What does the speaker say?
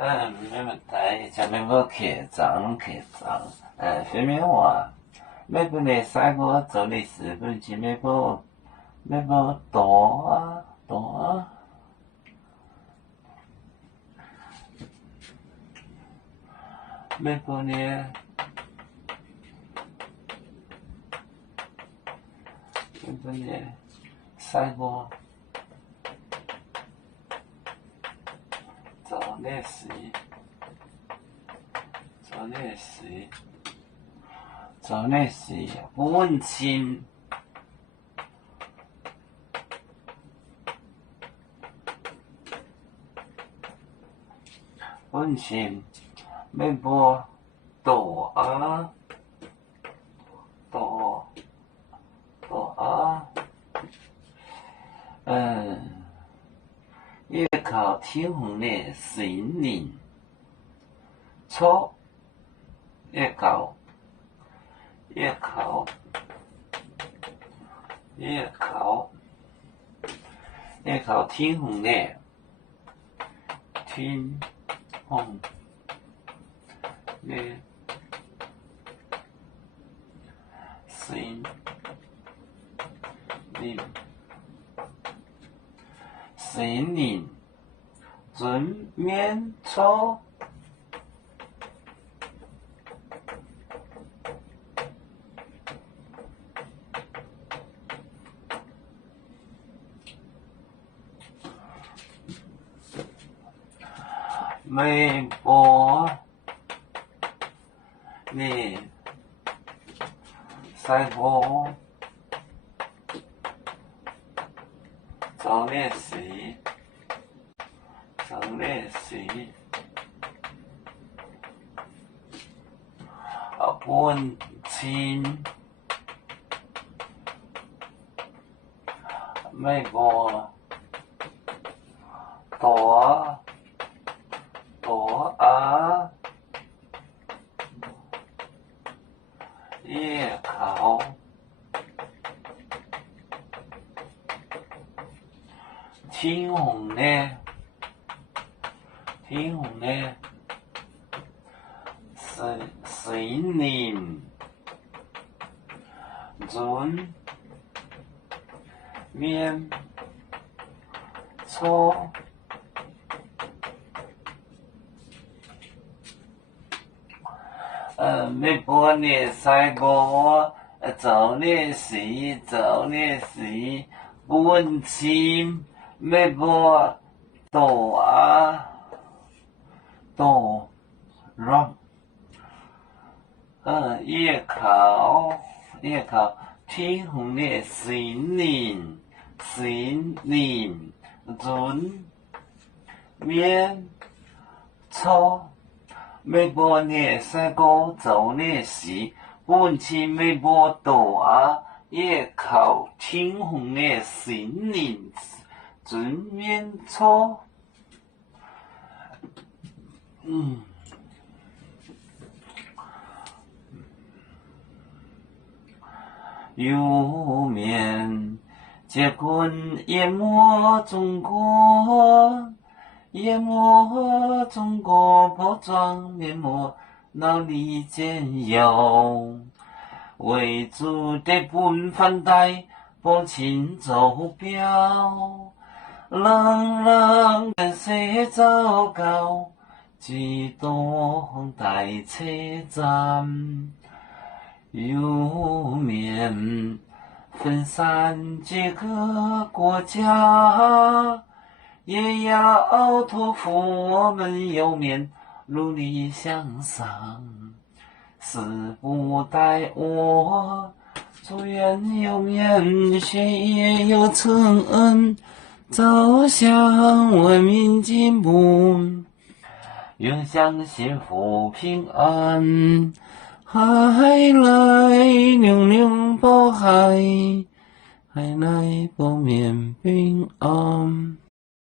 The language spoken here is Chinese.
没问题，下面我客栈。下面话，要不你三个做你日本钱，要不多啊，要不你三个做你事。本钱要不多啊，也靠天空的心灵，错，也靠天空的心灵全面错。微博，你三个做你事，本钱微博多啊，也靠天空的心灵全面错。要不你三个做你事，本钱要不多啊，也靠天空的心灵全面错。要不你三个做你事，本钱要不多啊，也靠天空的心灵全面错。有面结婚淹没中国，包装面膜脑里煎油，为主的本反带保清走表，人跟谁糟糕，激动在车站。有面分散几个国家，也要托付我们有面努力向上。时不待我，祝愿有面学业有成，走向文明进步，永享幸福平安。海来娘娘保海，海来保面平安。